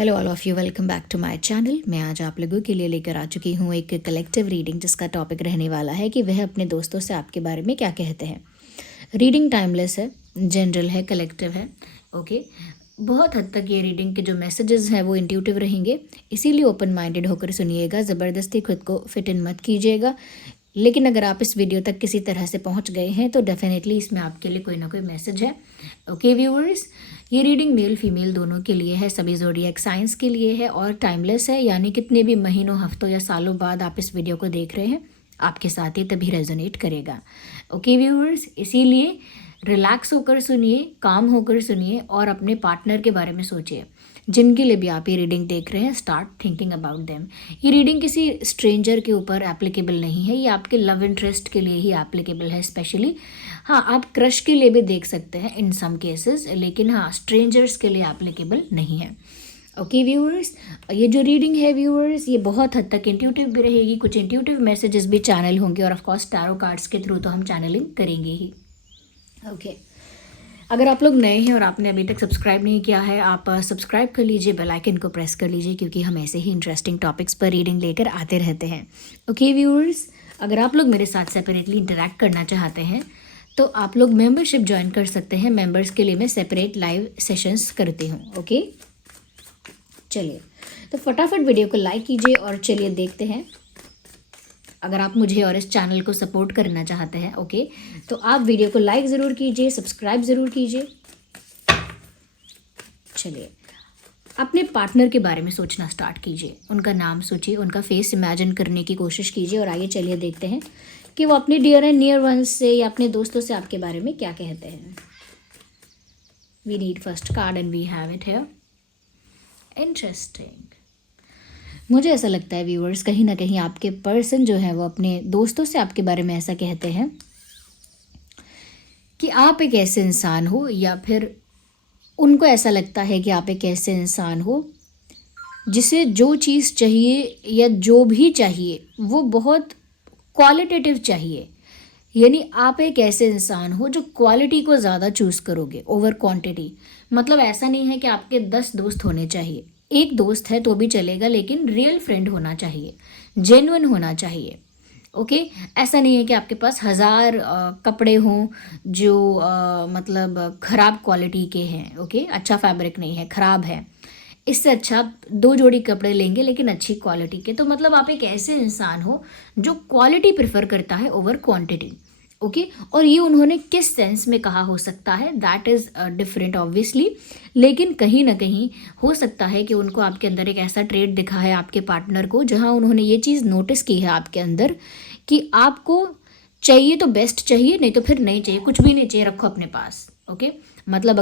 Hello all of you, welcome back to my channel. मैं आज आप लोगों के लिए लेकर आ चुकी हूँ एक कलेक्टिव रीडिंग जिसका टॉपिक रहने वाला है कि वह अपने दोस्तों से आपके बारे में क्या कहते हैं। रीडिंग टाइमलेस है, जनरल है, कलेक्टिव है। ओके, बहुत हद तक ये रीडिंग के जो मैसेजेस हैं वो इंट्यूटिव रहेंगे, इसीलिए ओपन माइंडेड होकर सुनिएगा। ज़बरदस्ती खुद को फिट इन मत कीजिएगा। लेकिन अगर आप इस वीडियो तक किसी तरह से पहुंच गए हैं तो डेफिनेटली इसमें आपके लिए कोई ना कोई मैसेज है। ओके व्यूअर्स, ये रीडिंग मेल फीमेल दोनों के लिए है, सभी ज़ोडिएक साइंस के लिए है और टाइमलेस है, यानी कितने भी महीनों, हफ्तों या सालों बाद आप इस वीडियो को देख रहे हैं आपके साथ ही तभी रेजोनेट करेगा। ओके व्यूअर्स, इसीलिए रिलैक्स होकर सुनिए, काम होकर सुनिए और अपने पार्टनर के बारे में सोचिए जिनके लिए भी आप ये रीडिंग देख रहे हैं। Start thinking about them. ये रीडिंग किसी स्ट्रेंजर के ऊपर एप्लीकेबल नहीं है, ये आपके लव इंटरेस्ट के लिए ही एप्लीकेबल है स्पेशली। हाँ, आप क्रश के लिए भी देख सकते हैं इन सम केसेस, लेकिन हाँ, स्ट्रेंजर्स के लिए एप्लीकेबल नहीं है। ओके व्यूअर्स, ये जो रीडिंग है व्यूअर्स, ये बहुत हद तक इंट्यूटिव भी रहेगी, कुछ इंट्यूटिव मैसेजेस भी चैनल होंगे और ऑफकोर्स टैरो कार्ड्स के थ्रू तो हम चैनलिंग करेंगे ही। ओके, अगर आप लोग नए हैं और आपने अभी तक सब्सक्राइब नहीं किया है, आप सब्सक्राइब कर लीजिए, बेल आइकन को प्रेस कर लीजिए, क्योंकि हम ऐसे ही इंटरेस्टिंग टॉपिक्स पर रीडिंग लेकर आते रहते हैं। ओके व्यूअर्स, अगर आप लोग मेरे साथ सेपरेटली इंटरैक्ट करना चाहते हैं तो आप लोग मेंबरशिप ज्वाइन कर सकते हैं। मेंबर्स के लिए मैं सेपरेट लाइव सेशंस करती हूँ। ओके, चलिए तो फटाफट वीडियो को लाइक कीजिए और चलिए देखते हैं। अगर आप मुझे और इस चैनल को सपोर्ट करना चाहते हैं ओके, तो आप वीडियो को लाइक ज़रूर कीजिए, सब्सक्राइब ज़रूर कीजिए। चलिए, अपने पार्टनर के बारे में सोचना स्टार्ट कीजिए, उनका नाम सोचिए, उनका फेस इमेजिन करने की कोशिश कीजिए और आइए चलिए देखते हैं कि वो अपने डियर एंड नियर वंस से या अपने दोस्तों से आपके बारे में क्या कहते हैं। We need first card and we have it here. Interesting. मुझे ऐसा लगता है व्यूअर्स, कहीं ना कहीं आपके पर्सन जो है वो अपने दोस्तों से आपके बारे में ऐसा कहते हैं कि आप एक ऐसे इंसान हो, या फिर उनको ऐसा लगता है कि आप एक ऐसे इंसान हो जिसे जो चीज़ चाहिए या जो भी चाहिए वो बहुत क्वालिटेटिव चाहिए। यानी आप एक ऐसे इंसान हो जो क्वालिटी को ज़्यादा चूज़ करोगे ओवर क्वांटिटी। मतलब ऐसा नहीं है कि आपके 10 दोस्त होने चाहिए, एक दोस्त है तो भी चलेगा, लेकिन रियल फ्रेंड होना चाहिए, जेन्युइन होना चाहिए। ओके, ऐसा नहीं है कि आपके पास 1000 कपड़े हों जो मतलब ख़राब क्वालिटी के हैं। ओके, अच्छा फैब्रिक नहीं है, ख़राब है, इससे अच्छा आप 2 जोड़ी कपड़े लेंगे लेकिन अच्छी क्वालिटी के। तो मतलब आप एक ऐसे इंसान हो जो क्वालिटी प्रेफर करता है ओवर क्वांटिटी। ओके, और ये उन्होंने किस सेंस में कहा हो सकता है, दैट इज़ डिफरेंट ऑब्वियसली, लेकिन कहीं ना कहीं हो सकता है कि उनको आपके अंदर एक ऐसा ट्रेड दिखा है आपके पार्टनर को, जहाँ उन्होंने ये चीज़ नोटिस की है आपके अंदर कि आपको चाहिए तो बेस्ट चाहिए, नहीं तो फिर नहीं चाहिए, कुछ भी नहीं चाहिए, रखो अपने पास। ओके, मतलब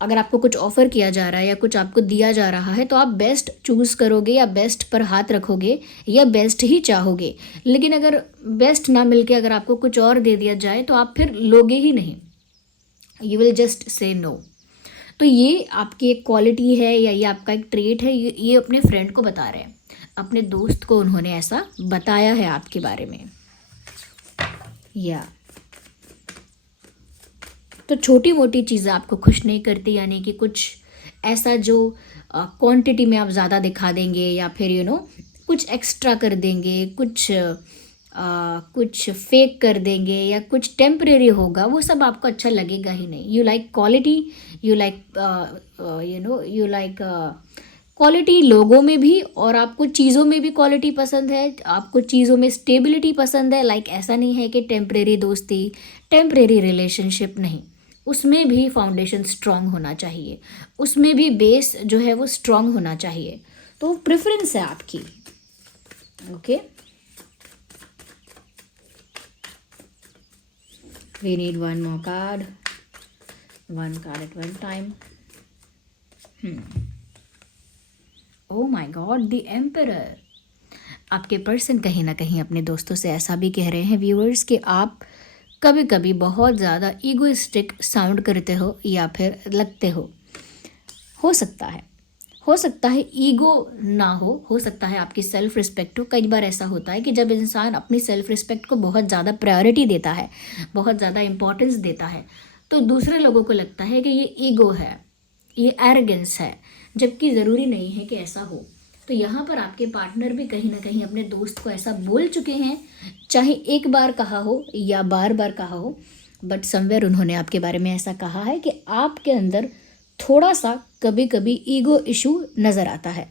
अगर आपको कुछ ऑफ़र किया जा रहा है या कुछ आपको दिया जा रहा है तो आप बेस्ट चूज़ करोगे या बेस्ट पर हाथ रखोगे या बेस्ट ही चाहोगे। लेकिन अगर बेस्ट ना मिलके अगर आपको कुछ और दे दिया जाए तो आप फिर लोगे ही नहीं, you will just say no. तो ये आपकी एक क्वालिटी है या ये आपका एक ट्रेट है, ये अपने फ्रेंड को बता रहे हैं, अपने दोस्त को उन्होंने ऐसा बताया है आपके बारे में। या तो छोटी मोटी चीज़ें आपको खुश नहीं करती, यानी कि कुछ ऐसा जो क्वांटिटी में आप ज़्यादा दिखा देंगे या फिर कुछ एक्स्ट्रा कर देंगे, कुछ फेक कर देंगे या कुछ टेम्परेरी होगा, वो सब आपको अच्छा लगेगा ही नहीं। You like quality, you like you like quality लोगों में भी, और आपको चीज़ों में भी क्वालिटी पसंद है, आपको चीज़ों में स्टेबिलिटी पसंद है। लाइक ऐसा नहीं है कि टेम्परेरी दोस्ती, टेम्परेरी रिलेशनशिप नहीं, उसमें भी फाउंडेशन स्ट्रांग होना चाहिए, उसमें भी बेस जो है वो स्ट्रांग होना चाहिए। तो प्रेफरेंस है आपकी। Okay, we need one more card, one card at one time. Oh my god, the emperor. आपके पर्सन कहीं ना कहीं अपने दोस्तों से ऐसा भी कह रहे हैं व्यूअर्स कि आप कभी कभी बहुत ज़्यादा ईगोइस्टिक साउंड करते हो या फिर लगते हो सकता है ईगो ना हो सकता है आपकी सेल्फ रिस्पेक्ट हो। कई बार ऐसा होता है कि जब इंसान अपनी सेल्फ रिस्पेक्ट को बहुत ज़्यादा प्रायोरिटी देता है, बहुत ज़्यादा इम्पोर्टेंस देता है, तो दूसरे लोगों को लगता है कि ये ईगो है, ये एरोगेंस है, जबकि ज़रूरी नहीं है कि ऐसा हो। तो यहाँ पर आपके पार्टनर भी कहीं ना कहीं अपने दोस्त को ऐसा बोल चुके हैं, चाहे एक बार कहा हो या बार बार कहा हो, बट समवेयर उन्होंने आपके बारे में ऐसा कहा है कि आपके अंदर थोड़ा सा कभी कभी ईगो इशू नज़र आता है।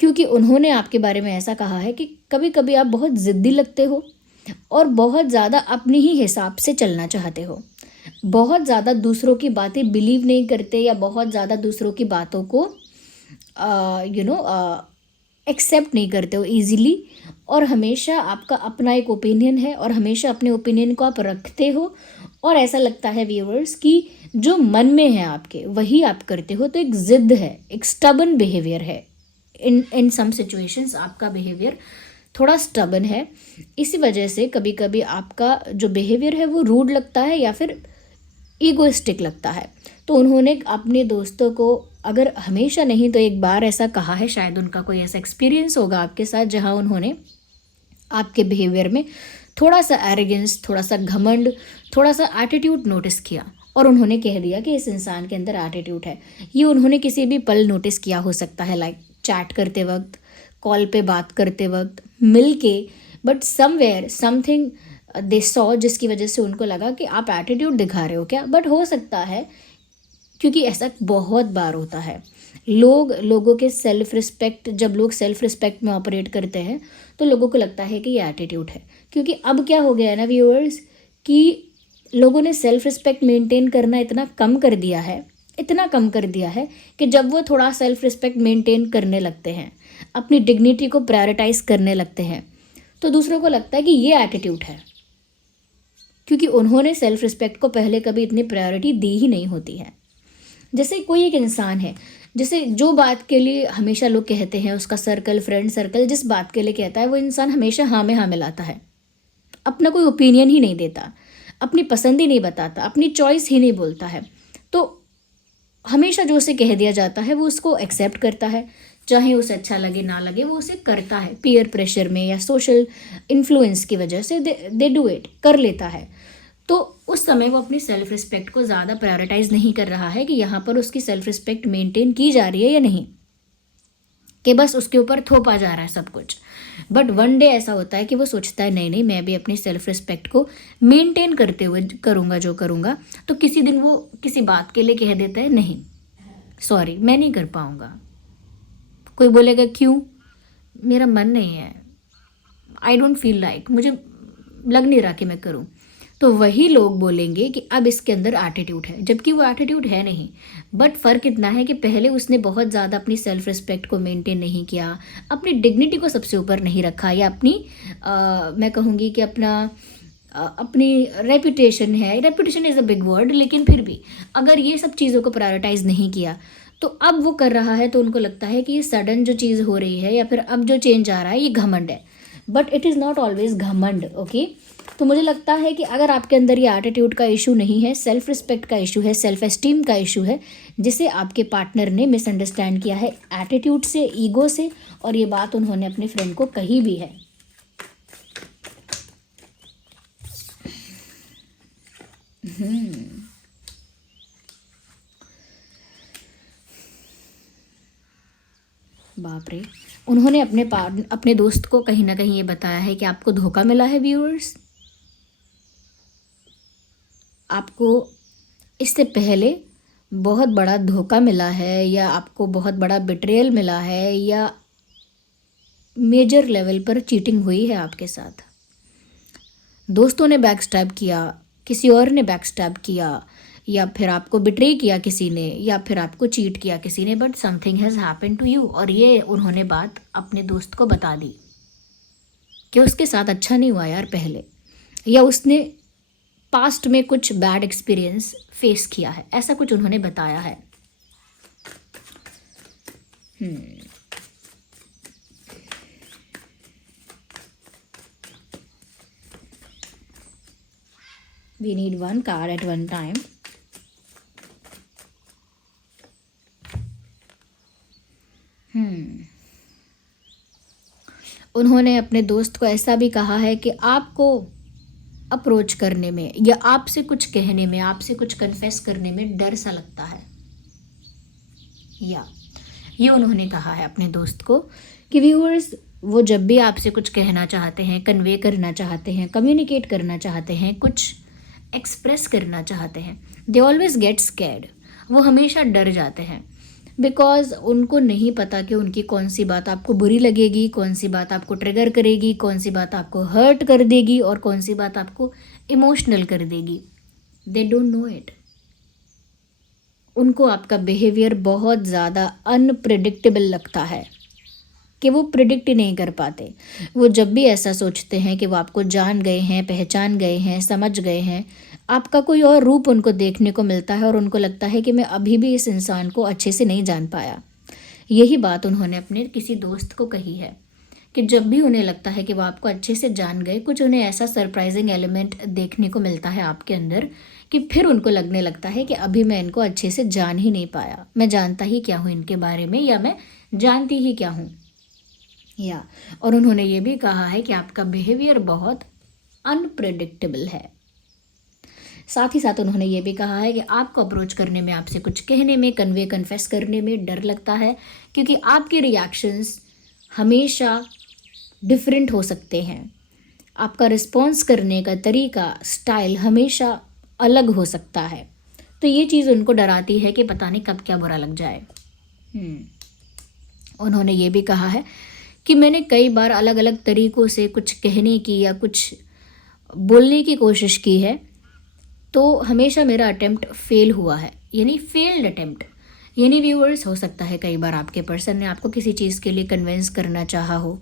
क्योंकि उन्होंने आपके बारे में ऐसा कहा है कि कभी कभी आप बहुत ज़िद्दी लगते हो और बहुत ज़्यादा अपने ही हिसाब से चलना चाहते हो, बहुत ज़्यादा दूसरों की बातें बिलीव नहीं करते या बहुत ज़्यादा दूसरों की बातों को एक्सेप्ट नहीं करते हो ईज़िली, और हमेशा आपका अपना एक ओपिनियन है और हमेशा अपने ओपिनियन को आप रखते हो, और ऐसा लगता है व्यूअर्स कि जो मन में है आपके वही आप करते हो। तो एक ज़िद्द है, एक स्टबन बिहेवियर है। इन सम सिचुएशंस आपका बिहेवियर थोड़ा स्टबन है। इसी वजह से कभी कभी आपका जो बिहेवियर है वो रूड लगता है या फिर ईगोइस्टिक लगता है। तो उन्होंने अपने दोस्तों को, अगर हमेशा नहीं तो एक बार ऐसा कहा है, शायद उनका कोई ऐसा एक्सपीरियंस होगा आपके साथ जहां उन्होंने आपके बिहेवियर में थोड़ा सा एरोगेंस, थोड़ा सा घमंड, थोड़ा सा एटीट्यूड नोटिस किया और उन्होंने कह दिया कि इस इंसान के अंदर एटीट्यूड है। ये उन्होंने किसी भी पल नोटिस किया हो सकता है, लाइक चैट करते वक्त, कॉल पे बात करते वक्त, मिल के, but somewhere something they saw जिसकी वजह से उनको लगा कि आप एटीट्यूड दिखा रहे हो क्या। बट हो सकता है, क्योंकि ऐसा बहुत बार होता है, लोगों के सेल्फ रिस्पेक्ट, जब लोग सेल्फ रिस्पेक्ट में ऑपरेट करते हैं तो लोगों को लगता है कि ये एटीट्यूड है। क्योंकि अब क्या हो गया है ना व्यूअर्स, कि लोगों ने सेल्फ रिस्पेक्ट मेंटेन करना इतना कम कर दिया है, इतना कम कर दिया है कि जब वो थोड़ा सेल्फ रिस्पेक्ट मेंटेन करने लगते हैं, अपनी डिग्निटी को प्रायोरिटाइज करने लगते हैं, तो दूसरों को लगता है कि ये एटीट्यूड है, क्योंकि उन्होंने सेल्फ रिस्पेक्ट को पहले कभी इतनी प्रायोरिटी दी ही नहीं होती है। जैसे कोई एक इंसान है, जैसे जो बात के लिए हमेशा लोग कहते हैं, उसका सर्कल, फ्रेंड सर्कल जिस बात के लिए कहता है, वो इंसान हमेशा हाँ में हाँ मिलाता है, अपना कोई ओपिनियन ही नहीं देता, अपनी पसंद ही नहीं बताता, अपनी चॉइस ही नहीं बोलता है। तो हमेशा जो उसे कह दिया जाता है वो उसको एक्सेप्ट करता है, चाहे उसे अच्छा लगे ना लगे, वो उसे करता है। पीयर प्रेशर में या सोशल इन्फ्लुएंस की वजह से दे डू इट, कर लेता है। तो उस समय वो अपनी सेल्फ रिस्पेक्ट को ज़्यादा प्रायोरिटाइज नहीं कर रहा है कि यहाँ पर उसकी सेल्फ रिस्पेक्ट मेंटेन की जा रही है या नहीं, कि बस उसके ऊपर थोपा जा रहा है सब कुछ। बट वन डे ऐसा होता है कि वो सोचता है नहीं नहीं, मैं भी अपनी सेल्फ रिस्पेक्ट को मेंटेन करते हुए करूँगा जो करूँगा। तो किसी दिन वो किसी बात के लिए कह देता है नहीं सॉरी मैं नहीं कर पाऊँगा। कोई बोलेगा क्यों, मेरा मन नहीं है, आई डोंट फील लाइक, मुझे लग नहीं रहा कि मैं करूँ। तो वही लोग बोलेंगे कि अब इसके अंदर एटीट्यूड है, जबकि वो एटीट्यूड है नहीं। बट फ़र्क इतना है कि पहले उसने बहुत ज़्यादा अपनी सेल्फ रिस्पेक्ट को मेंटेन नहीं किया, अपनी डिग्निटी को सबसे ऊपर नहीं रखा, या अपनी मैं कहूँगी कि अपनी रेपुटेशन है, reputation is a big word, लेकिन फिर भी अगर ये सब चीज़ों को प्रायोरिटाइज़ नहीं किया तो अब वो कर रहा है, तो उनको लगता है कि ये सडन जो चीज़ हो रही है या फिर अब जो चेंज आ रहा है ये घमंड है। But it is not always घमंड, ओके। तो मुझे लगता है कि अगर आपके अंदर ये एटीट्यूड का इशू नहीं है, सेल्फ रिस्पेक्ट का इशू है, सेल्फ एस्टीम का इशू है, जिसे आपके पार्टनर ने मिसअंडरस्टैंड किया है एटीट्यूड से, ईगो से, और ये बात उन्होंने अपने फ्रेंड को कही भी है। बाप रे, उन्होंने अपने दोस्त को कहीं ना कहीं ये बताया है कि आपको धोखा मिला है व्यूअर्स। आपको इससे पहले बहुत बड़ा धोखा मिला है, या आपको बहुत बड़ा बिट्रेयल मिला है, या मेजर लेवल पर चीटिंग हुई है आपके साथ। दोस्तों ने बैकस्टैब किया, किसी और ने बैकस्टैब किया, या फिर आपको बिट्रे किया किसी ने, या फिर आपको चीट किया किसी ने, but something has happen to you. और ये उन्होंने बात अपने दोस्त को बता दी कि उसके साथ अच्छा नहीं हुआ यार पहले, या उसने पास्ट में कुछ बैड एक्सपीरियंस फेस किया है, ऐसा कुछ उन्होंने बताया है। We need one card at one time. उन्होंने अपने दोस्त को ऐसा भी कहा है कि आपको अप्रोच करने में या आपसे कुछ कहने में, आपसे कुछ कन्फेस करने में डर सा लगता है, ये उन्होंने कहा है अपने दोस्त को कि व्यूअर्स, वो जब भी आपसे कुछ कहना चाहते हैं, कन्वे करना चाहते हैं, कम्युनिकेट करना चाहते हैं, कुछ एक्सप्रेस करना चाहते हैं, दे ऑलवेज गेट स्कैर्ड। वो हमेशा डर जाते हैं बिकॉज उनको नहीं पता कि उनकी कौन सी बात आपको बुरी लगेगी, कौन सी बात आपको ट्रिगर करेगी, कौन सी बात आपको हर्ट कर देगी और कौन सी बात आपको इमोशनल कर देगी। They don't know it. उनको आपका बिहेवियर बहुत ज़्यादा अनप्रिडिक्टेबल लगता है कि वो प्रिडिक्ट ही नहीं कर पाते। वो जब भी ऐसा सोचते हैं कि वो आपको जान गए हैं, पहचान गए हैं, समझ गए हैं, आपका कोई और रूप उनको देखने को मिलता है और उनको लगता है कि मैं अभी भी इस इंसान को अच्छे से नहीं जान पाया। यही बात उन्होंने अपने किसी दोस्त को कही है कि जब भी उन्हें लगता है कि वो आपको अच्छे से जान गए, कुछ उन्हें ऐसा सरप्राइजिंग एलिमेंट देखने को मिलता है आपके अंदर कि फिर उनको लगने लगता है कि अभी मैं इनको अच्छे से जान ही नहीं पाया, मैं जानता ही क्या हूँ इनके बारे में, या मैं जानती ही क्या हूँ। या और उन्होंने ये भी कहा है कि आपका बिहेवियर बहुत अनप्रेडिक्टेबल है। साथ ही साथ उन्होंने ये भी कहा है कि आपको अप्रोच करने में, आपसे कुछ कहने में, कन्वे कन्फेस करने में डर लगता है क्योंकि आपके रिएक्शंस हमेशा डिफरेंट हो सकते हैं। आपका रिस्पॉन्स करने का तरीका, स्टाइल हमेशा अलग हो सकता है। तो ये चीज़ उनको डराती है कि पता नहीं कब क्या बुरा लग जाए। उन्होंने ये भी कहा है कि मैंने कई बार अलग अलग तरीक़ों से कुछ कहने की या कुछ बोलने की कोशिश की है, तो हमेशा मेरा अटेम्प्ट फेल हुआ है, यानी फेल्ड अटेम्प्ट। यानी व्यूअर्स, हो सकता है कई बार आपके पर्सन ने आपको किसी चीज़ के लिए कन्विंस करना चाहा हो,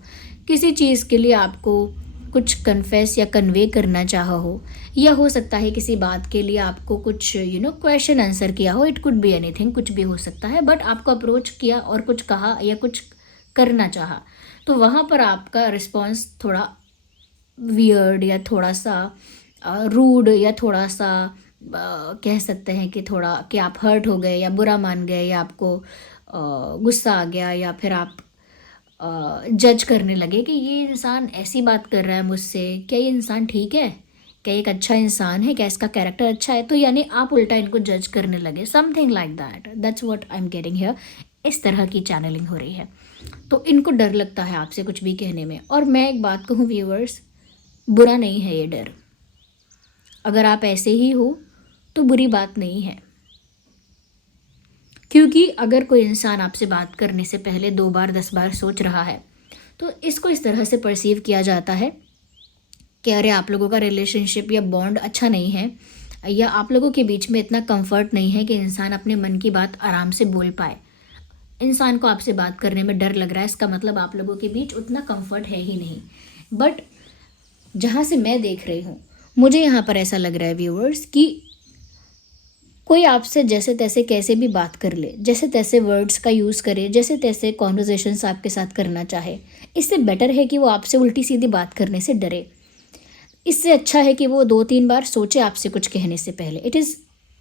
किसी चीज़ के लिए आपको कुछ कन्फेस या कन्वे करना चाहा हो, या हो सकता है किसी बात के लिए आपको कुछ क्वेश्चन आंसर किया हो। इट कुड बी एनीथिंग, कुछ भी हो सकता है, बट आपको अप्रोच किया और कुछ कहा या कुछ करना चाहा, तो वहाँ पर आपका रिस्पॉन्स थोड़ा वियर्ड या थोड़ा सा रूड या थोड़ा सा कह सकते हैं कि थोड़ा कि आप हर्ट हो गए या बुरा मान गए या आपको गुस्सा आ गया, या फिर आप जज करने लगे कि ये इंसान ऐसी बात कर रहा है मुझसे, क्या ये इंसान ठीक है, क्या एक अच्छा इंसान है, क्या इसका कैरेक्टर अच्छा है, तो यानी आप उल्टा इनको जज करने लगे। Something like that, that's what I am getting here. इस तरह की चैनलिंग हो रही है। तो इनको डर लगता है आपसे कुछ भी कहने में। और मैं एक बात कहूँ व्यूअर्स, बुरा नहीं है ये डर। अगर आप ऐसे ही हो तो बुरी बात नहीं है, क्योंकि अगर कोई इंसान आपसे बात करने से पहले 2 बार 10 बार सोच रहा है तो इसको इस तरह से परसीव किया जाता है कि अरे आप लोगों का रिलेशनशिप या बॉन्ड अच्छा नहीं है, या आप लोगों के बीच में इतना कंफर्ट नहीं है कि इंसान अपने मन की बात आराम से बोल पाए। इंसान को आपसे बात करने में डर लग रहा है, इसका मतलब आप लोगों के बीच उतना कंफर्ट है ही नहीं। बट जहाँ से मैं देख रही हूँ, मुझे यहाँ पर ऐसा लग रहा है व्यूअर्स कि कोई आपसे जैसे तैसे कैसे भी बात कर ले, जैसे तैसे वर्ड्स का यूज़ करे, जैसे तैसे कॉन्वर्जेशंस आपके साथ करना चाहे, इससे बेटर है कि वो आपसे उल्टी सीधी बात करने से डरे। इससे अच्छा है कि वो 2-3 बार सोचे आपसे कुछ कहने से पहले। It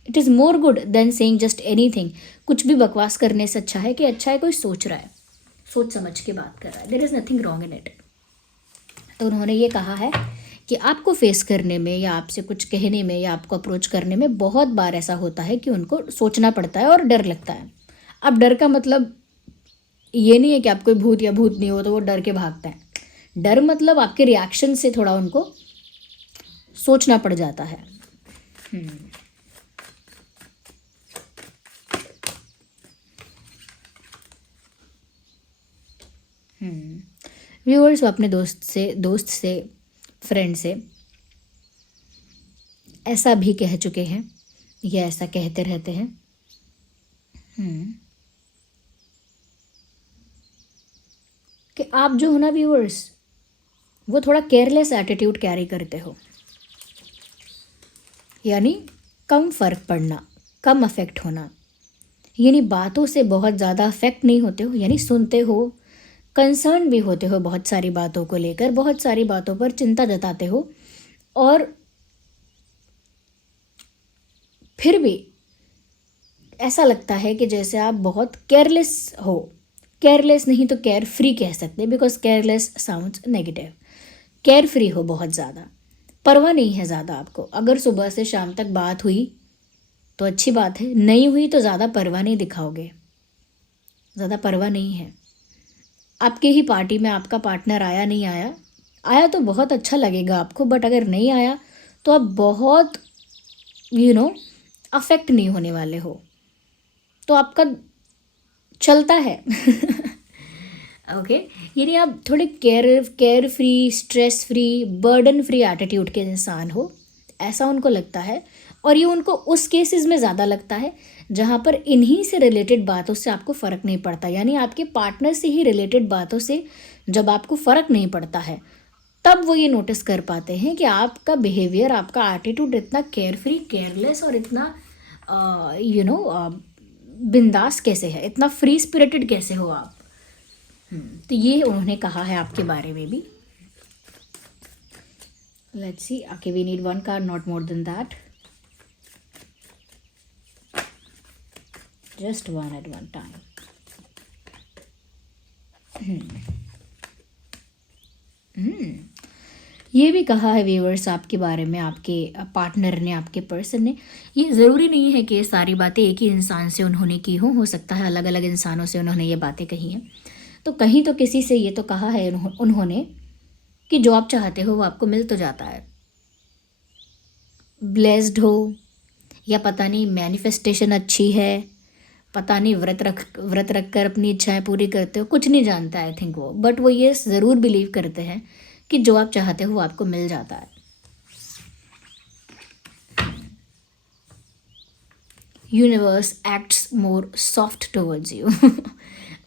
is more good than saying just anything. कुछ भी बकवास करने से अच्छा है कि अच्छा है कोई सोच रहा है, सोच समझ के बात कर रहा है। There is nothing wrong in it. तो उन्होंने ये कहा है कि आपको फेस करने में या आपसे कुछ कहने में या आपको अप्रोच करने में बहुत बार ऐसा होता है कि उनको सोचना पड़ता है और डर लगता है। अब डर का मतलब ये नहीं है कि आप कोई भूत या भूत नहीं हो तो वो डर के भागता है। डर मतलब आपके रिएक्शन से थोड़ा उनको सोचना पड़ जाता है। व्यूअर्स, वो अपने दोस्त से फ्रेंड से ऐसा भी कह चुके हैं या ऐसा कहते रहते हैं कि आप जो हो ना व्यूअर्स, वो थोड़ा केयरलेस एटीट्यूड कैरी करते हो, यानी कम फ़र्क पड़ना, कम अफेक्ट होना, यानी बातों से बहुत ज़्यादा अफेक्ट नहीं होते हो, यानी सुनते हो, कंसर्न भी होते हो बहुत सारी बातों को लेकर, बहुत सारी बातों पर चिंता जताते हो, और फिर भी ऐसा लगता है कि जैसे आप बहुत केयरलेस हो। केयरलेस नहीं तो केयर फ्री कह सकते, because careless sounds negative. Care free हो बहुत ज़्यादा, परवाह नहीं है ज़्यादा आपको। अगर सुबह से शाम तक बात हुई तो अच्छी बात है, नहीं हुई तो ज़्यादा परवाह नहीं दिखाओगे, ज़्यादा परवाह नहीं है। आपके ही पार्टी में आपका पार्टनर आया नहीं आया, आया तो बहुत अच्छा लगेगा आपको, बट अगर नहीं आया तो आप बहुत अफेक्ट नहीं होने वाले हो, तो आपका चलता है। ओके, यानी आप थोड़े care free, stress free, burden free attitude के इंसान हो, ऐसा उनको लगता है। और ये उनको उस केसेस में ज़्यादा लगता है जहाँ पर इन्हीं से रिलेटेड बातों से आपको फ़र्क नहीं पड़ता, यानी आपके पार्टनर से ही रिलेटेड बातों से जब आपको फ़र्क नहीं पड़ता है, तब वो ये नोटिस कर पाते हैं कि आपका बिहेवियर, आपका एटीट्यूड इतना केयर फ्री, केयरलेस और इतना बिंदास कैसे है, इतना फ्री स्पिरिटेड कैसे हो आप। तो ये उन्होंने कहा है आपके बारे में भी। Let's see, okay, we need one card, not more than that, just one at one time. ये भी कहा है व्यूअर्स आपके बारे में, आपके पार्टनर ने, आपके पर्सन ने। ये ज़रूरी नहीं है कि ये सारी बातें एक ही इंसान से उन्होंने की हो सकता है अलग अलग इंसानों से उन्होंने ये बातें कही हैं। तो कहीं तो किसी से ये तो कहा है उन्होंने कि जो आप चाहते हो वो आपको मिल तो जाता है, ब्लेस्ड हो, या पता नहीं मैनिफेस्टेशन अच्छी है, पता नहीं व्रत रख कर अपनी इच्छाएं पूरी करते हो, कुछ नहीं जानता आई थिंक वो, बट वो ये ज़रूर बिलीव करते हैं कि जो आप चाहते हो वो आपको मिल जाता है। Universe acts more soft towards you.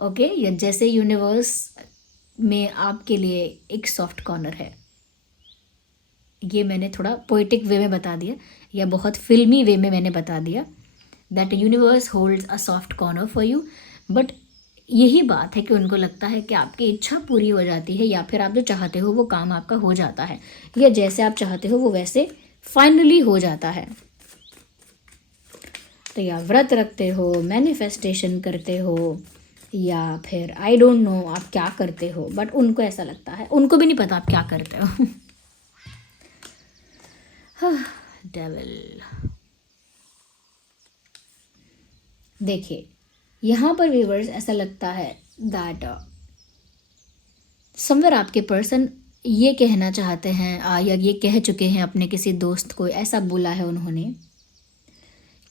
Okay, या जैसे यूनिवर्स में आपके लिए एक सॉफ्ट कॉर्नर है। ये मैंने थोड़ा पोइटिक वे में बता दिया या बहुत फिल्मी वे में मैंने बता दिया, that universe holds a soft corner for you. But यही बात है कि उनको लगता है कि आपकी इच्छा पूरी हो जाती है, या फिर आप जो चाहते हो वो काम आपका हो जाता है, या जैसे आप चाहते हो वो वैसे फाइनली हो जाता है। तो या व्रत रखते हो, मैनिफेस्टेशन करते हो, या फिर आई डोंट नो आप क्या करते हो, बट उनको ऐसा लगता है, उनको भी नहीं पता आप क्या करते हो। डेविल, देखिए यहाँ पर व्यूवर्स ऐसा लगता है दैट समवेयर आपके पर्सन ये कहना चाहते हैं या ये कह चुके हैं अपने किसी दोस्त को, ऐसा बोला है उन्होंने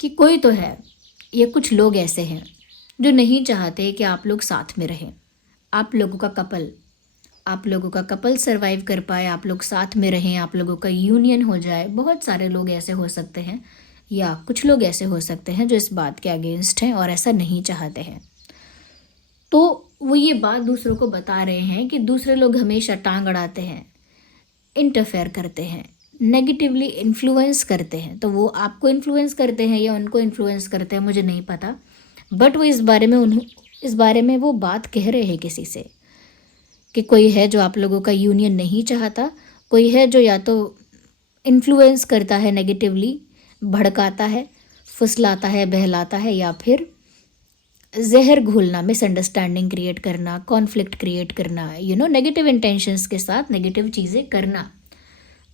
कि कोई तो है, ये कुछ लोग ऐसे हैं जो नहीं चाहते कि आप लोग साथ में रहें, आप लोगों का कपल सर्वाइव कर पाए, आप लोग साथ में रहें, आप लोगों का यूनियन हो जाए। बहुत सारे लोग ऐसे हो सकते हैं, या कुछ लोग ऐसे हो सकते हैं जो इस बात के अगेंस्ट हैं और ऐसा नहीं चाहते हैं। तो वो ये बात दूसरों को बता रहे हैं कि दूसरे लोग हमेशा टांग अड़ाते हैं, इंटरफेयर करते हैं, नेगेटिवली इन्फ्लुएंस करते हैं। तो वो आपको इन्फ्लुएंस करते हैं या उनको इन्फ्लुएंस करते हैं, मुझे नहीं पता, बट वो इस बारे में वो बात कह रहे हैं किसी से कि कोई है जो आप लोगों का यूनियन नहीं चाहता, कोई है जो या तो इन्फ्लुएंस करता है नेगेटिवली, भड़काता है, फुसलाता है, बहलाता है, या फिर जहर घोलना, मिसअंडरस्टैंडिंग क्रिएट करना, कॉन्फ्लिक्ट क्रिएट करना, नेगेटिव इंटेंशंस के साथ नेगेटिव चीज़ें करना।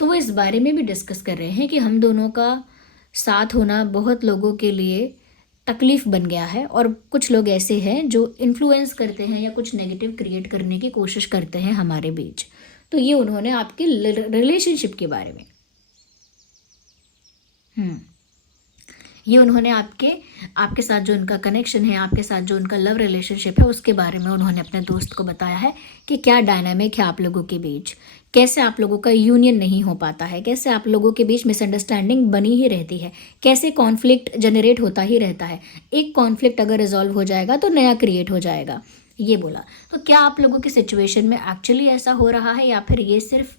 तो वो इस बारे में भी डिस्कस कर रहे हैं कि हम दोनों का साथ होना बहुत लोगों के लिए तकलीफ बन गया है, और कुछ लोग ऐसे हैं जो इन्फ्लुएंस करते हैं या कुछ नेगेटिव क्रिएट करने की कोशिश करते हैं हमारे बीच। तो ये उन्होंने आपके रिलेशनशिप के बारे में ये उन्होंने आपके साथ जो उनका कनेक्शन है, आपके साथ जो उनका लव रिलेशनशिप है, उसके बारे में उन्होंने अपने दोस्त को बताया है कि क्या डायनामिक है आप लोगों के बीच, कैसे आप लोगों का यूनियन नहीं हो पाता है, कैसे आप लोगों के बीच मिसअंडरस्टैंडिंग बनी ही रहती है, कैसे कॉन्फ्लिक्ट जनरेट होता ही रहता है। एक कॉन्फ्लिक्ट अगर रिजॉल्व हो जाएगा तो नया क्रिएट हो जाएगा, ये बोला। तो क्या आप लोगों की सिचुएशन में एक्चुअली ऐसा हो रहा है, या फिर ये सिर्फ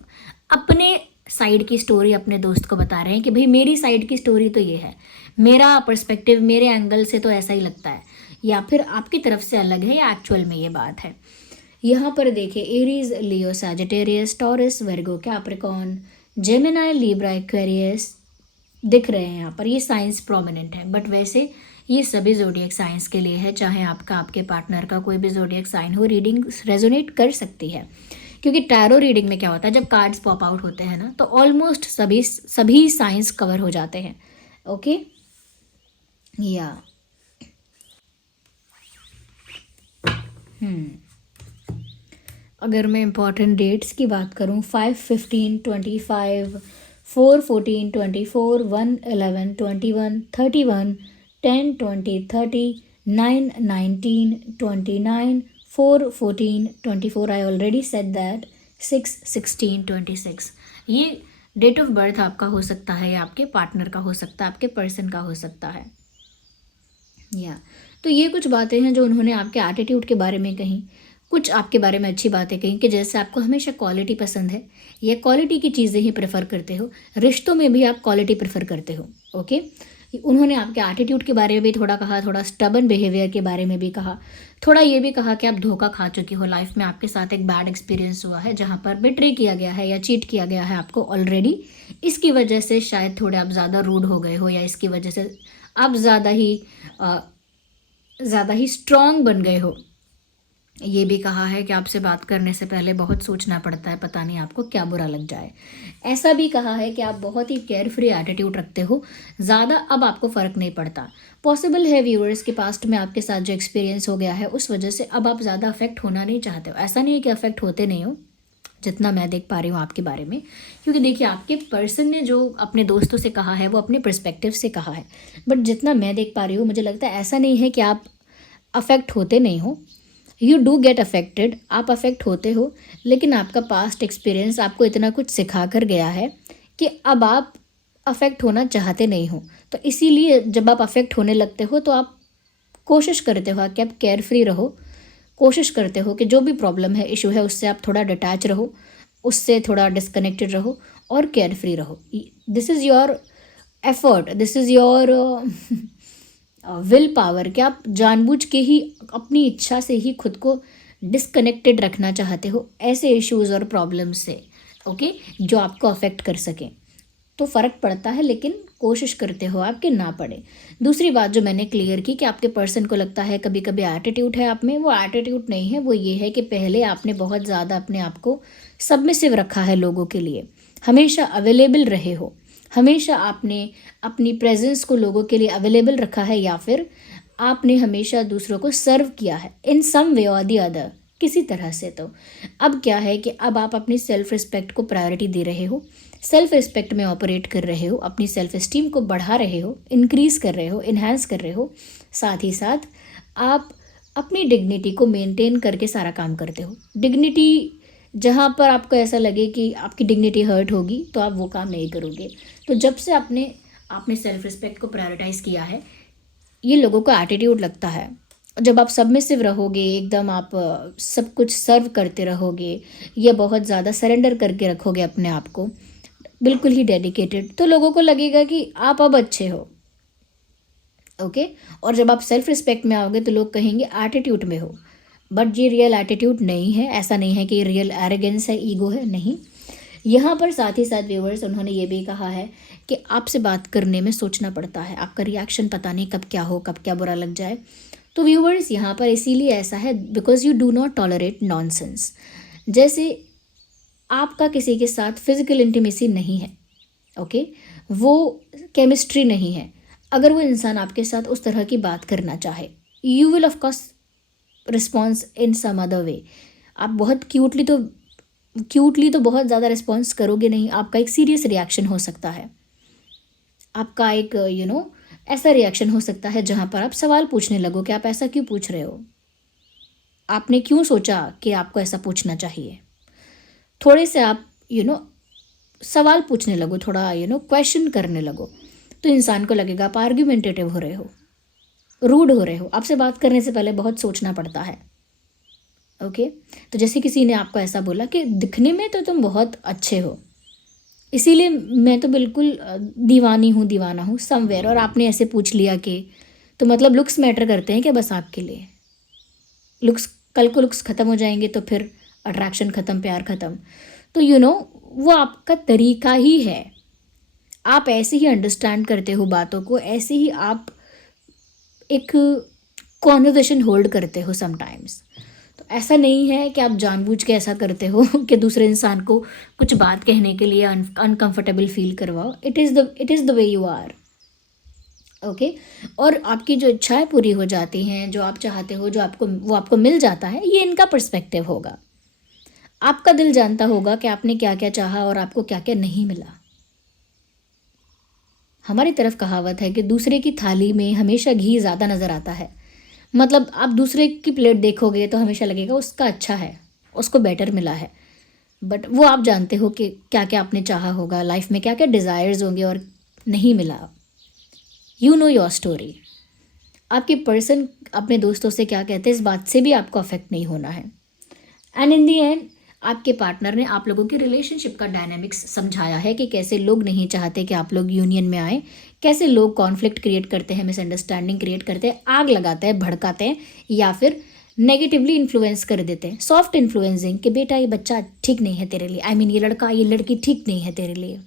अपने साइड की स्टोरी अपने दोस्त को बता रहे हैं कि भाई मेरी साइड की स्टोरी तो ये है, मेरा पर्सपेक्टिव, मेरे एंगल से तो ऐसा ही लगता है, या फिर आपकी तरफ से अलग है, या एक्चुअल में ये बात है। यहाँ पर देखिए, एरीज, लियो, सैजिटेरियस, टॉरस, वर्गो, कैप्रिकॉर्न, जेमिनाई, लिब्रा, एक्वेरियस दिख रहे हैं यहाँ पर। ये साइंस प्रोमिनेंट है, बट वैसे ये सभी जोडियक साइंस के लिए है, चाहे आपके पार्टनर का कोई भी जोडियक साइन हो, रीडिंग रेजोनेट कर सकती है। क्योंकि टैरो रीडिंग में क्या होता है, जब कार्ड्स पॉप आउट होते हैं ना, तो ऑलमोस्ट सभी साइंस कवर हो जाते हैं। ओके, या अगर मैं इम्पॉर्टेंट डेट्स की बात करूँ, 5/15/25, 4/14/24, 1/11/21, 31, 10/20/30, 9/19/29, 4/14/24, आई ऑलरेडी सेड दैट, 6/16/26। ये डेट ऑफ बर्थ आपका हो सकता है या आपके पार्टनर का हो सकता है, आपके पर्सन का हो सकता है। तो ये कुछ बातें हैं जो उन्होंने आपके एटीट्यूड के बारे में कही, कुछ आपके बारे में अच्छी बातें कही कि जैसे आपको हमेशा क्वालिटी पसंद है या क्वालिटी की चीज़ें ही प्रेफर करते हो, रिश्तों में भी आप क्वालिटी प्रेफर करते हो। ओके, उन्होंने आपके एटीट्यूड के बारे में भी थोड़ा कहा, थोड़ा स्टबन बिहेवियर के बारे में भी कहा, थोड़ा ये भी कहा कि आप धोखा खा चुकी हो, लाइफ में आपके साथ एक बैड एक्सपीरियंस हुआ है जहाँ पर बिट्रे किया गया है या चीट किया गया है आपको ऑलरेडी। इसकी वजह से शायद थोड़े आप ज़्यादा रूड हो गए हो या इसकी वजह से आप ज़्यादा ही स्ट्रॉन्ग बन गए हो। ये भी कहा है कि आपसे बात करने से पहले बहुत सोचना पड़ता है, पता नहीं आपको क्या बुरा लग जाए। ऐसा भी कहा है कि आप बहुत ही केयर फ्री एटीट्यूड रखते हो, ज़्यादा अब आपको फ़र्क नहीं पड़ता। पॉसिबल है व्यूअर्स के पास्ट में आपके साथ जो एक्सपीरियंस हो गया है उस वजह से अब आप ज़्यादा अफेक्ट होना नहीं चाहते हो। ऐसा नहीं है कि अफेक्ट होते नहीं हो, जितना मैं देख पा रही हूँ आपके बारे में, क्योंकि देखिए आपके पर्सन ने जो अपने दोस्तों से कहा है वो अपने पर्सपेक्टिव से कहा है, बट जितना मैं देख पा रही हूँ मुझे लगता है ऐसा नहीं है कि आप अफेक्ट होते नहीं हो। यू डू गेट अफेक्टेड, आप अफेक्ट होते हो, लेकिन आपका पास्ट एक्सपीरियंस आपको इतना कुछ सिखा कर गया है कि अब आप अफेक्ट होना चाहते नहीं हो। तो इसीलिए जब आप अफेक्ट होने लगते हो तो आप कोशिश करते हो कि आप केयर फ्री रहो, कोशिश करते हो कि जो भी प्रॉब्लम है, इशू है, उससे आप थोड़ा डिटैच रहो, उससे थोड़ा डिस्कनेक्टेड रहो और केयर फ्री रहो। This is your effort, this is your will power, कि आप जानबूझ के ही अपनी इच्छा से ही खुद को डिस्कनेक्टेड रखना चाहते हो ऐसे इश्यूज़ और प्रॉब्लम्स से, ओके, जो आपको अफेक्ट कर सकें। तो फ़र्क पड़ता है, लेकिन कोशिश करते हो आपके ना पड़े। दूसरी बात जो मैंने क्लियर की कि आपके पर्सन को लगता है कभी कभी एटीट्यूड है आप में, वो एटीट्यूड नहीं है, वो ये है कि पहले आपने बहुत ज़्यादा अपने आप को सबमिसिव रखा है लोगों के लिए, हमेशा अवेलेबल रहे हो, हमेशा आपने अपनी प्रेजेंस को लोगों के लिए अवेलेबल रखा है, या फिर आपने हमेशा दूसरों को सर्व किया है इन सम वे और दी अदर, किसी तरह से। तो अब क्या है कि अब आप अपनी सेल्फ रिस्पेक्ट को प्रायोरिटी दे रहे हो, सेल्फ रिस्पेक्ट में ऑपरेट कर रहे हो, अपनी सेल्फ एस्टीम को बढ़ा रहे हो, इंक्रीज कर रहे हो, इन्हांस कर रहे हो। साथ ही साथ आप अपनी डिग्निटी को मेंटेन करके सारा काम करते हो। डिग्निटी, जहाँ पर आपको ऐसा लगे कि आपकी डिग्निटी हर्ट होगी तो आप वो काम नहीं करोगे। तो जब से आपने सेल्फ रिस्पेक्ट को प्रायोरिटाइज़ किया है, ये लोगों को एटीट्यूड लगता है। जब आप सबमिसिव रहोगे, एकदम आप सब कुछ सर्व करते रहोगे या बहुत ज़्यादा सरेंडर करके रखोगे अपने आप को, बिल्कुल ही डेडिकेटेड, तो लोगों को लगेगा कि आप अब अच्छे हो, ओके। और जब आप सेल्फ रिस्पेक्ट में आओगे तो लोग कहेंगे एटीट्यूड में हो, बट ये रियल एटीट्यूड नहीं है। ऐसा नहीं है कि ये रियल एरोगेंस है, ईगो है, नहीं। यहाँ पर साथ ही साथ व्यूअर्स उन्होंने ये भी कहा है कि आपसे बात करने में सोचना पड़ता है, आपका रिएक्शन पता नहीं कब क्या हो, कब क्या बुरा लग जाए। तो व्यूअर्स यहाँ पर इसीलिए ऐसा है because you do not tolerate nonsense. जैसे आपका किसी के साथ फिजिकल इंटीमेसी नहीं है, ओके, वो केमिस्ट्री नहीं है। अगर वो इंसान आपके साथ उस तरह की बात करना चाहे, you will of course response in some other way. आप बहुत क्यूटली तो बहुत ज़्यादा रिस्पॉन्स करोगे नहीं, आपका एक सीरियस रिएक्शन हो सकता है, आपका एक ऐसा रिएक्शन हो सकता है जहाँ पर आप सवाल पूछने लगो कि आप ऐसा क्यों पूछ रहे हो, आपने क्यों सोचा कि आपको ऐसा पूछना चाहिए। थोड़े से आप सवाल पूछने लगो, थोड़ा क्वेश्चन करने लगो, तो इंसान को लगेगा आप आर्ग्यूमेंटेटिव हो रहे हो, रूड हो रहे हो। आपसे बात करने से पहले बहुत सोचना पड़ता है, ओके। तो जैसे किसी ने आपको ऐसा बोला कि दिखने में तो तुम बहुत अच्छे हो, इसीलिए मैं तो बिल्कुल दीवाना हूँ समवेयर, और आपने ऐसे पूछ लिया कि तो मतलब लुक्स मैटर करते हैं क्या बस आपके लिए? लुक्स, कल को लुक्स ख़त्म हो जाएंगे तो फिर अट्रैक्शन ख़त्म, प्यार ख़त्म। तो वो आपका तरीका ही है, आप ऐसे ही अंडरस्टैंड करते हो बातों को, ऐसे ही आप एक कॉन्वर्सेशन होल्ड करते हो समटाइम्स। तो ऐसा नहीं है कि आप जानबूझ के ऐसा करते हो कि दूसरे इंसान को कुछ बात कहने के लिए अनकंफर्टेबल फील करवाओ। It is the way you are, okay. और आपकी जो इच्छाएं पूरी हो जाती हैं, जो आप चाहते हो, जो वो आपको मिल जाता है, ये इनका पर्सपेक्टिव होगा। आपका दिल जानता होगा कि आपने क्या क्या चाहा और आपको क्या क्या नहीं मिला। हमारी तरफ कहावत है कि दूसरे की थाली में हमेशा घी ज़्यादा नज़र आता है। मतलब आप दूसरे की प्लेट देखोगे तो हमेशा लगेगा उसका अच्छा है, उसको बेटर मिला है, बट वो आप जानते हो कि क्या क्या आपने चाहा होगा, लाइफ में क्या क्या डिज़ायर्स होंगे और नहीं मिला। You know your story. आपके पर्सन अपने दोस्तों से क्या कहते हैं, इस बात से भी आपको अफेक्ट नहीं होना है। एंड इन दी एंड आपके पार्टनर ने आप लोगों की रिलेशनशिप का डायनामिक्स समझाया है कि कैसे लोग नहीं चाहते कि आप लोग यूनियन में आए, कैसे लोग कॉन्फ्लिक्ट क्रिएट करते हैं, मिसअंडरस्टैंडिंग क्रिएट करते हैं, आग लगाते हैं, भड़काते हैं, या फिर नेगेटिवली इन्फ्लुएंस कर देते हैं। सॉफ्ट इन्फ्लुएंसिंग कि बेटा ये बच्चा ठीक नहीं है तेरे लिए, आई मीन ये लड़का ये लड़की ठीक नहीं है तेरे लिए,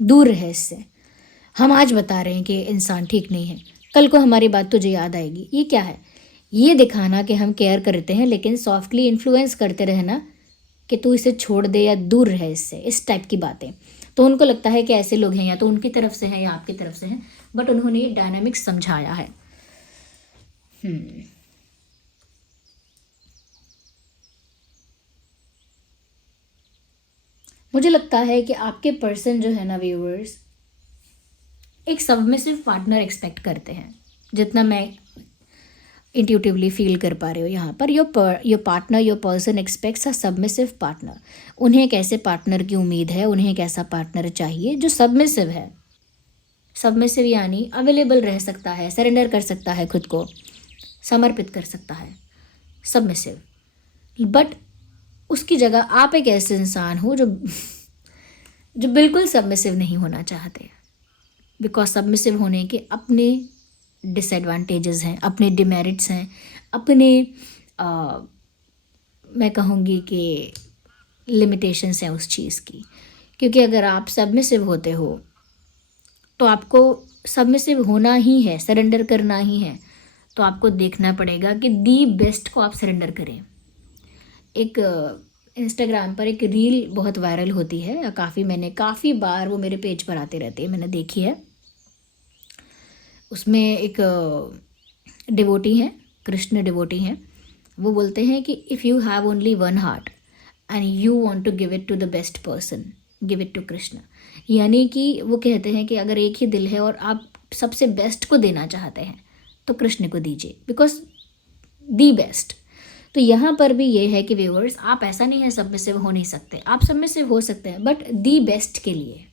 दूर रहे इससे। हम आज बता रहे हैं कि इंसान ठीक नहीं है, कल को हमारी बात तुझे याद आएगी। ये क्या है? ये दिखाना कि हम केयर करते हैं, लेकिन सॉफ्टली इन्फ्लुएंस करते रहना कि तू इसे छोड़ दे या दूर रहे इससे, इस टाइप की बातें। तो उनको लगता है कि ऐसे लोग हैं या तो उनकी तरफ से हैं या आपकी तरफ से हैं, बट उन्होंने ये डायनामिक्स समझाया है। मुझे लगता है कि आपके पर्सन जो है ना व्यूअर्स, एक सबमिसिव पार्टनर एक्सपेक्ट करते हैं, जितना मैं इंट्यूटिवली फील कर पा रहे हो यहाँ पर। Your partner, your person aspects a submissive partner. उन्हें एक ऐसे पार्टनर की उम्मीद है, उन्हें एक ऐसा पार्टनर चाहिए जो सबमिसिव है। सबमिसिव यानी अवेलेबल रह सकता है, सरेंडर कर सकता है, खुद को समर्पित कर सकता है, सबमिसिव। बट उसकी जगह आप एक ऐसे इंसान हो जो बिल्कुल सबमिसिव नहीं होना चाहते, बिकॉज सबमिसिव होने के अपने डिसएडवांटेजेस हैं, अपने डिमेरिट्स हैं, अपने मैं कहूँगी कि लिमिटेशंस हैं उस चीज़ की। क्योंकि अगर आप सबमिसिव होते हो तो आपको सबमिसिव होना ही है, सरेंडर करना ही है। तो आपको देखना पड़ेगा कि दी बेस्ट को आप सरेंडर करें। एक इंस्टाग्राम पर एक रील बहुत वायरल होती है, मैंने काफ़ी बार वो मेरे पेज पर आते रहते हैं, मैंने देखी है। उसमें एक डिवोटी हैं, कृष्ण डिवोटी हैं, वो बोलते हैं कि if you have only one heart and you want to give it to the best person, give it to Krishna. यानी कि वो कहते हैं कि अगर एक ही दिल है और आप सबसे बेस्ट को देना चाहते हैं तो कृष्ण को दीजिए, बिकॉज दी बेस्ट। तो यहाँ पर भी ये है कि व्यूअर्स, आप ऐसा नहीं है सबमिसिव हो नहीं सकते, आप सबमिसिव हो सकते हैं, बट दी बेस्ट के लिए।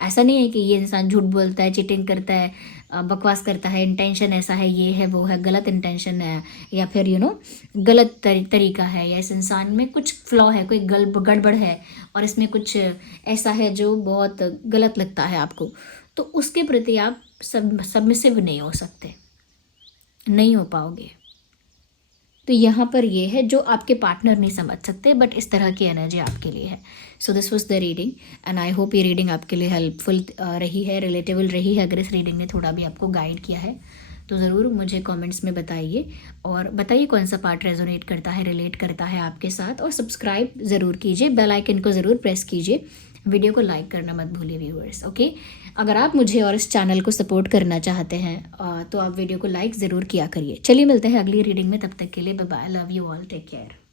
ऐसा नहीं है कि ये इंसान झूठ बोलता है, चीटिंग करता है, बकवास करता है, इंटेंशन ऐसा है, ये है, वो है, गलत इंटेंशन है, या फिर गलत तरीका है, या इस इंसान में कुछ फ्लॉ है, कोई गड़बड़ है और इसमें कुछ ऐसा है जो बहुत गलत लगता है आपको, तो उसके प्रति आप सबमिसिव नहीं हो सकते, नहीं हो पाओगे। तो यहाँ पर ये है जो आपके पार्टनर नहीं समझ सकते, बट इस तरह की एनर्जी आपके लिए है। So this was the reading and I hope ये रीडिंग आपके लिए हेल्पफुल रही है, रिलेटेबल रही है। अगर इस रीडिंग ने थोड़ा भी आपको गाइड किया है तो ज़रूर मुझे कमेंट्स में बताइए, और बताइए कौन सा पार्ट रेजोनेट करता है, रिलेट करता है आपके साथ, और सब्सक्राइब ज़रूर कीजिए, बेल आइकन को ज़रूर प्रेस कीजिए, वीडियो को लाइक करना मत भूलिए व्यूअर्स। ओके, अगर आप मुझे और इस चैनल को सपोर्ट करना चाहते हैं तो आप वीडियो को लाइक ज़रूर किया करिए। चलिए मिलते हैं अगली रीडिंग में, तब तक के लिए bye bye, love you all, take care.